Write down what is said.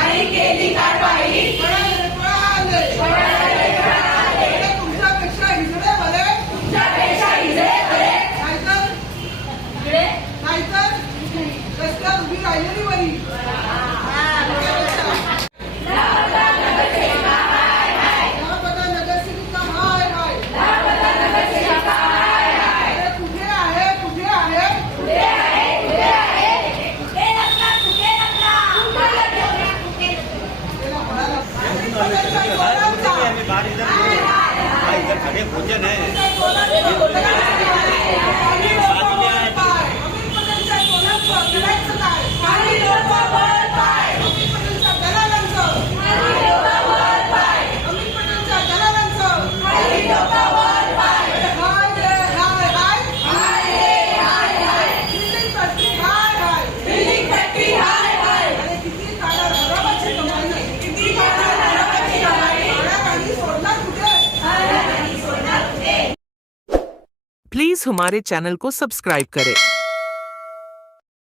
नाही केली कारवाई तुमच्यापेक्षा हिजडे भले नाहीतर रस्त्यावर उभी राहिलेली बरी इधर खड़े भोजन है प्लीज हमारे चैनल को सब्सक्राइब करें।